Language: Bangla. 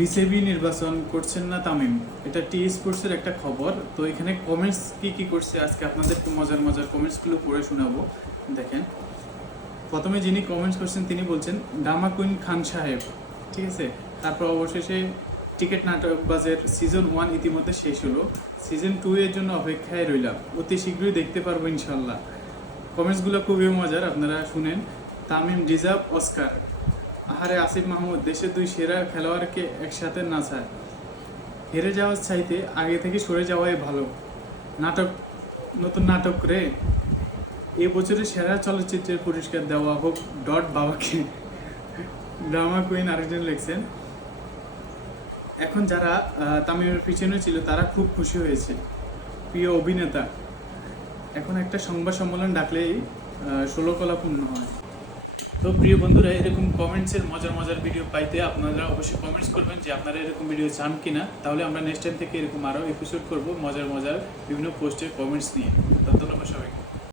বিসিবি নির্বাচন করছেন না তামিম, এটা টি স্পোর্টসের একটা খবর। তো এখানে কমেন্টস কি করছে আজকে আপনাদেরকে মজার মজার কমেন্টসগুলো পড়ে শোনাবো। দেখেন, প্রথমে যিনি কমেন্টস করছেন তিনি বলছেন ডামা কুইন খান সাহেব, ঠিক আছে। তারপর অবশেষে টিকিট নাটকবাজের সিজন 1 ইতিমধ্যে শেষ হলো, সিজন 2 এর জন্য অপেক্ষায় রইলাম, অতি শীঘ্রই দেখতে পারবো ইনশাল্লাহ। কমেন্টসগুলো খুবই মজার, আপনারা শুনেন। তামিম ডিজার্ভ অস্কার, আহারে আসিফ মাহমুদ দেশের দুই সেরা খেলোয়াড়কে একসাথে নাচায়, হেরে যাওয়ার চাইতে আগে থেকে সরে যাওয়াই ভালো। নাটক, নতুন নাটক রে, এ বছরের সেরা চলচ্চিত্রের পুরস্কার দেওয়া হোক ডট বাবাকে। ড্রামা কুইন আরেকজন লিখছেন, এখন যারা তামিমের পিছনে ছিল তারা খুব খুশি হয়েছে, প্রিয় অভিনেতা। এখন একটা সংবাদ সম্মেলন ডাকলেই 16 কলা পূর্ণ হয়। তো প্রিয় বন্ধুরা, এরকম কমেন্টসের মজার মজার ভিডিও পাইতে আপনারা অবশ্যই কমেন্টস করবেন যে আপনারা এরকম ভিডিও চান কিনা, তাহলে আমরা নেক্সট টাইম থেকে এরকম আরও এপিসোড করব মজার মজার বিভিন্ন পোস্টের কমেন্টস নিয়ে। ধন্যবাদ সবাইকে।